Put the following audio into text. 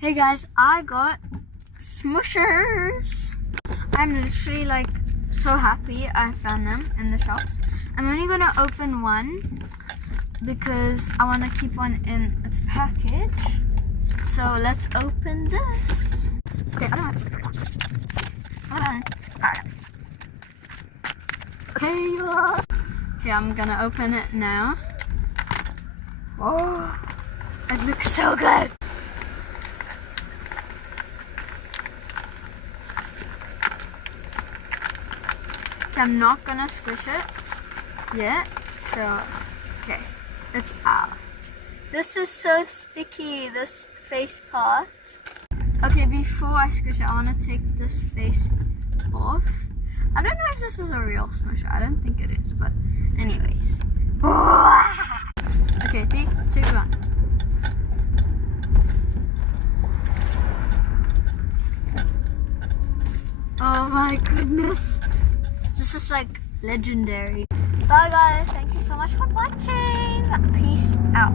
Hey guys, I got Smushers. I'm literally like so happy I found them in the shops. I'm only gonna open one because I want to keep one in its package. So let's open this. Okay, okay, I'm gonna open it now. Oh, it looks so good. I'm not gonna squish it yet, so okay, it's out. This is so sticky, this face part. Okay, before I squish it, I want to take this face off. I don't know if this is a real smusher, I don't think it is, but anyways. Okay, 3, 2, 1. Oh my goodness. This is like legendary. Bye guys, thank you so much for watching. Peace out.